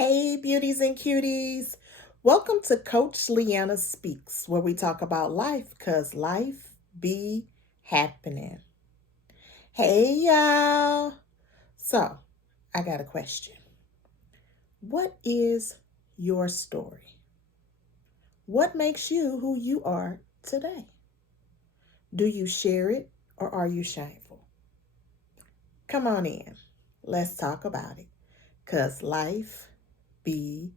Hey, beauties and cuties. Welcome to Coach LeAnna Speaks, where we talk about life because life be happening. Hey, y'all. So, I got a question. What is your story? What makes you who you are today? Do you share it or are you shameful? Come on in. Let's talk about it because life be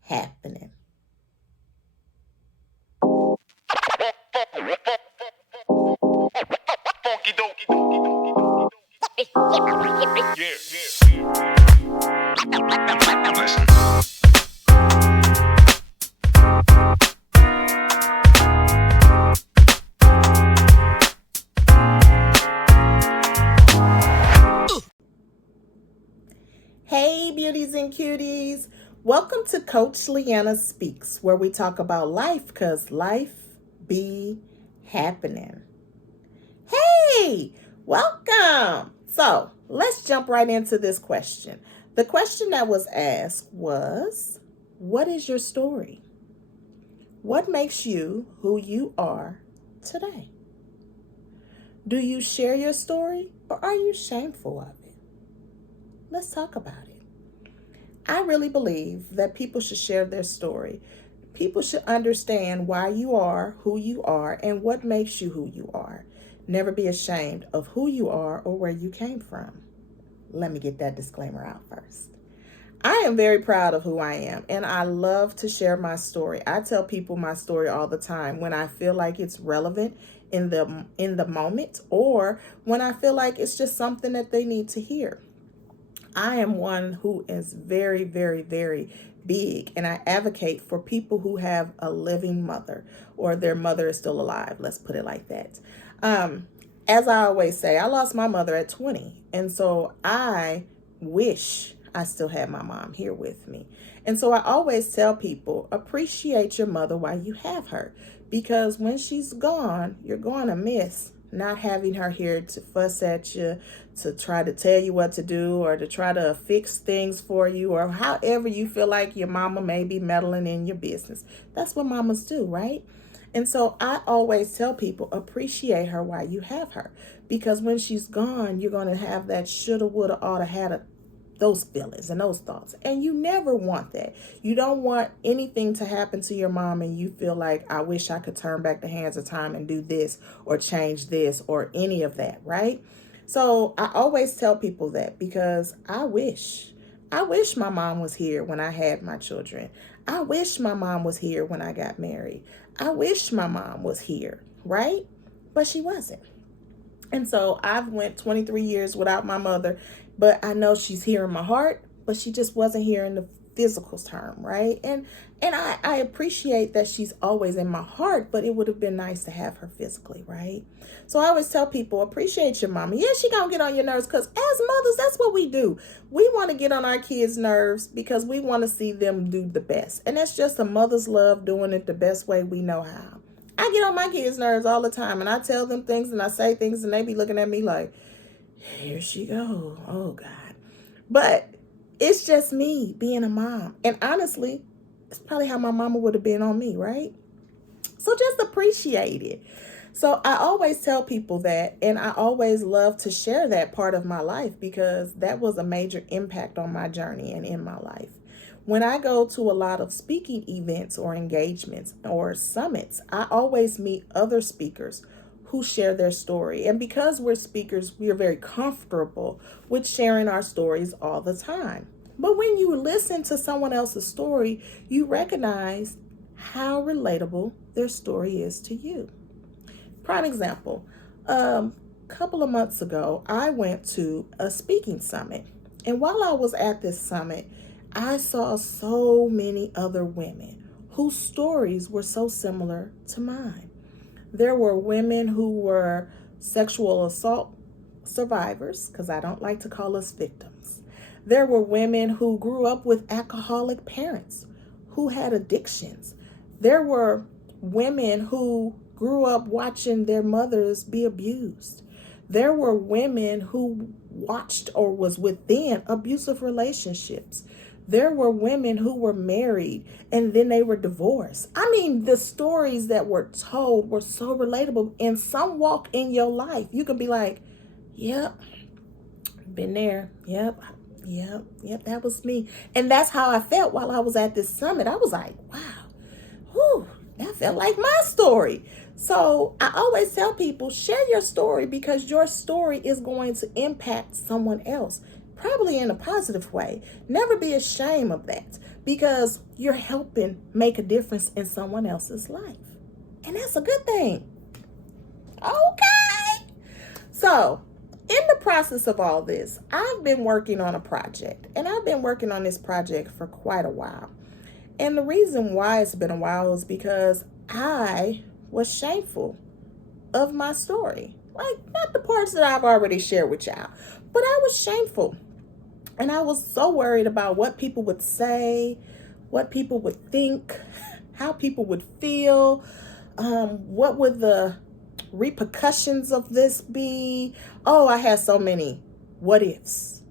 happening. Hey, beauties and cuties. Welcome to Coach LeAnna Speaks, where we talk about life because life be happening. Hey, welcome. So let's jump right into this question. The question that was asked was, what is your story? What makes you who you are today? Do you share your story or are you shameful of it? Let's talk about it. I really believe that people should share their story. People should understand why you are who you are and what makes you who you are. Never be ashamed of who you are or where you came from. Let me get that disclaimer out first. I am very proud of who I am and I love to share my story. I tell people my story all the time when I feel like it's relevant in the moment or when I feel like it's just something that they need to hear. I am one who is very, very, very big, and I advocate for people who have a living mother or their mother is still alive. Let's put it like that. As I always say, I lost my mother at 20, and so I wish I still had my mom here with me. And so I always tell people, appreciate your mother while you have her, because when she's gone, you're going to miss not having her here to fuss at you, to try to tell you what to do, or to try to fix things for you, or however you feel like your mama may be meddling in your business. That's what mamas do, right? And so I always tell people, appreciate her while you have her, because when she's gone, you're going to have that shoulda, woulda, oughta, had those feelings and those thoughts. And you never want that. You don't want anything to happen to your mom and you feel like, I wish I could turn back the hands of time and do this or change this or any of that, right? So I always tell people that because I wish my mom was here when I had my children. I wish my mom was here when I got married. I wish my mom was here, right? But she wasn't. And so I've went 23 years without my mother, but I know she's here in my heart, but she just wasn't here in the physical term, right? And I appreciate that she's always in my heart, but it would have been nice to have her physically, right? So I always tell people, appreciate your mama. Yeah, she gonna get on your nerves because as mothers, that's what we do. We want to get on our kids' nerves because we want to see them do the best. And that's just a mother's love doing it the best way we know how. I get on my kids' nerves all the time and I tell them things and I say things and they be looking at me like, here she go. Oh God. But it's just me being a mom. And honestly, it's probably how my mama would have been on me, right? So just appreciate it. So I always tell people that, and I always love to share that part of my life because that was a major impact on my journey and in my life. When I go to a lot of speaking events or engagements or summits, I always meet other speakers who share their story. And because we're speakers, we are very comfortable with sharing our stories all the time. But when you listen to someone else's story, you recognize how relatable their story is to you. Prime example, a couple of months ago, I went to a speaking summit. And while I was at this summit, I saw so many other women whose stories were so similar to mine. There were women who were sexual assault survivors, because I don't like to call us victims. There were women who grew up with alcoholic parents who had addictions. There were women who grew up watching their mothers be abused. There were women who watched or was within abusive relationships. There were women who were married and then they were divorced. I mean, the stories that were told were so relatable. And some walk in your life. You could be like, yep, been there. Yep, that was me. And that's how I felt while I was at this summit. I was like, wow, whew, that felt like my story. So I always tell people, share your story because your story is going to impact someone else, probably in a positive way. Never be ashamed of that because you're helping make a difference in someone else's life. And that's a good thing. Okay. So in the process of all this, I've been working on a project, and I've been working on this project for quite a while. And the reason why it's been a while is because I was shameful of my story. Like, not the parts that I've already shared with y'all, but I was shameful. And I was so worried about what people would say, what people would think, how people would feel, what would the repercussions of this be? Oh, I had so many what ifs.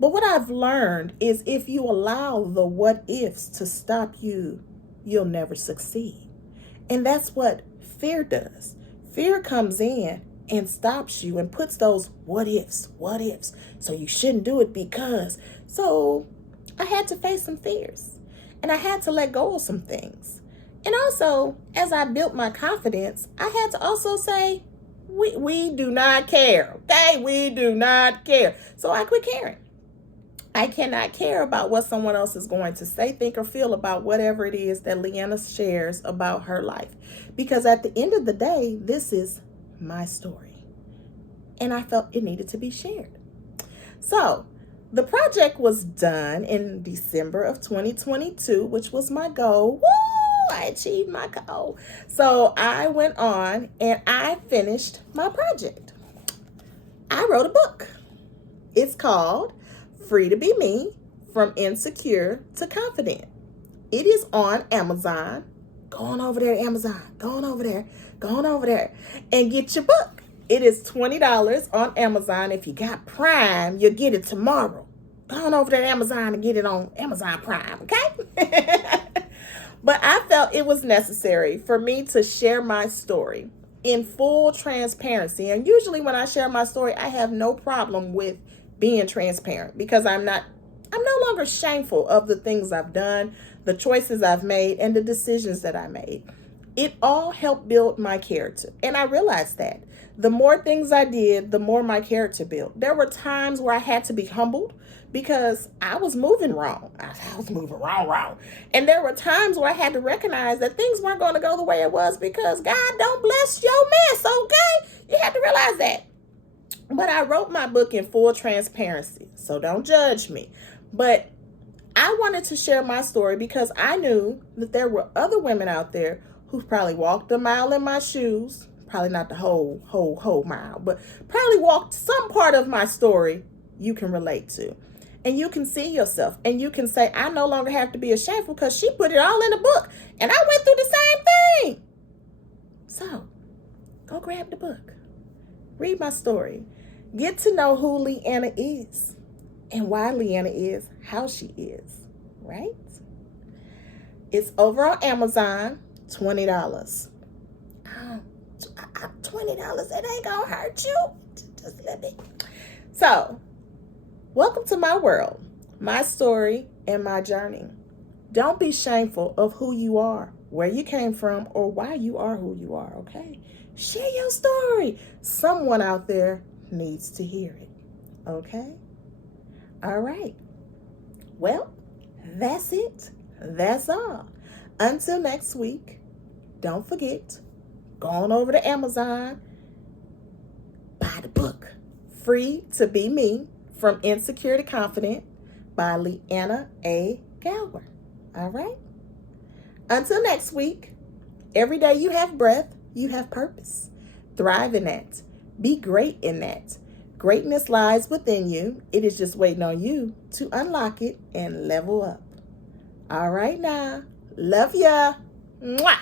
But what I've learned is if you allow the what ifs to stop you, you'll never succeed. And that's what fear does. Fear comes in and stops you and puts those what ifs. So you shouldn't do it because. So I had to face some fears and I had to let go of some things. And also, as I built my confidence, I had to also say, we do not care. Okay, we do not care. So I quit caring. I cannot care about what someone else is going to say, think, or feel about whatever it is that LeAnna shares about her life. Because at the end of the day, this is my story. And I felt it needed to be shared. So the project was done in December of 2022, which was my goal. Woo! I achieved my goal. So I went on and I finished my project. I wrote a book. It's called Free to Be Me, From Insecure to Confident. It is on Amazon. Go on over there, Amazon. Go on over there and get your book. It is $20 on Amazon. If you got Prime, you'll get it tomorrow. Go on over there to Amazon and get it on Amazon Prime, okay? But I felt it was necessary for me to share my story in full transparency. And usually when I share my story, I have no problem with being transparent because I'm no longer shameful of the things I've done, the choices I've made, and the decisions that I made. It all helped build my character. And I realized that the more things I did, the more my character built. There were times where I had to be humbled because I was moving wrong. I was moving wrong. And there were times where I had to recognize that things weren't going to go the way it was because God don't bless your mess, okay? You have to realize that. But I wrote my book in full transparency, so don't judge me. But I wanted to share my story because I knew that there were other women out there who probably walked a mile in my shoes, probably not the whole mile, but probably walked some part of my story you can relate to. And you can see yourself and you can say, I no longer have to be ashamed because she put it all in the book and I went through the same thing. So go grab the book. Read my story. Get to know who LeAnna is and why LeAnna is how she is, right? It's over on Amazon, $20. $20, it ain't gonna hurt you. Just a little bit. So, welcome to my world, my story, and my journey. Don't be shameful of who you are, where you came from, or why you are who you are, okay? Share your story. Someone out there needs to hear it, okay? All right. Well, that's it. That's all. Until next week, don't forget, go on over to Amazon, buy the book, Free to Be Me, From Insecure to Confident by LeAnna A. Gower. All right? Until next week, every day you have breath, you have purpose. Thrive in that. Be great in that. Greatness lies within you. It is just waiting on you to unlock it and level up. All right now. Love ya. Mwah.